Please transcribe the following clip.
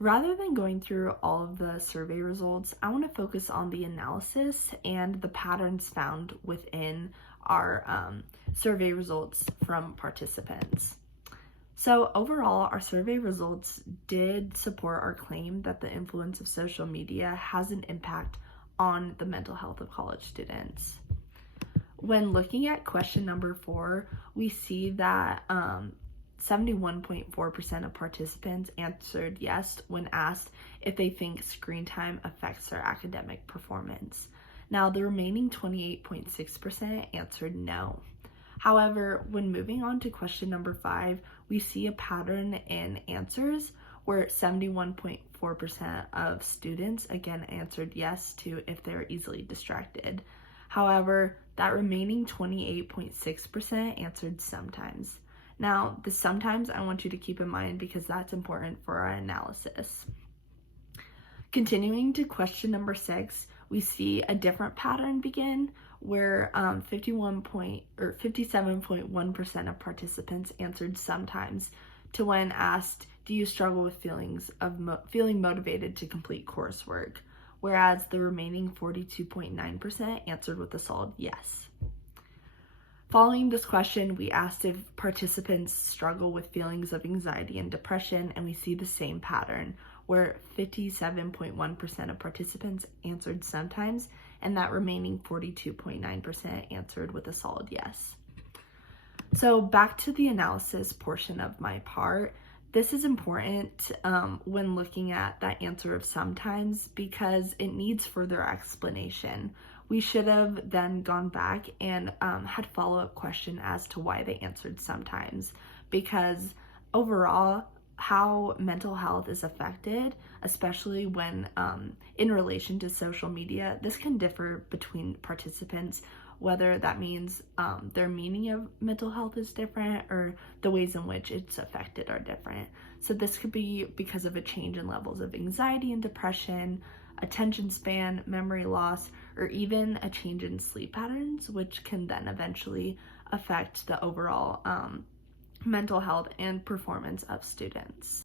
Rather than going through all of the survey results, I want to focus on the analysis and the patterns found within our survey results from participants. So overall, our survey results did support our claim that the influence of social media has an impact on the mental health of college students. When looking at question number 4, we see that 71.4% of participants answered yes when asked if they think screen time affects their academic performance. Now, the remaining 28.6% answered no. However, when moving on to question number 5, we see a pattern in answers where 71.4% of students again answered yes to if they're easily distracted. However, that remaining 28.6% answered sometimes. Now, the sometimes I want you to keep in mind because that's important for our analysis. Continuing to question number 6, we see a different pattern begin where 57.1% of participants answered sometimes to when asked, do you struggle with feelings of feeling motivated to complete coursework? Whereas the remaining 42.9% answered with a solid yes. Following this question, we asked if participants struggle with feelings of anxiety and depression, and we see the same pattern where 57.1% of participants answered sometimes, and that remaining 42.9% answered with a solid yes. So back to the analysis portion of my part. This is important when looking at that answer of sometimes because it needs further explanation. We should have then gone back and had follow-up question as to why they answered sometimes, because overall, how mental health is affected, especially when in relation to social media, this can differ between participants, whether that means their meaning of mental health is different or the ways in which it's affected are different. So this could be because of a change in levels of anxiety and depression, attention span, memory loss, or even a change in sleep patterns, which can then eventually affect the overall mental health and performance of students.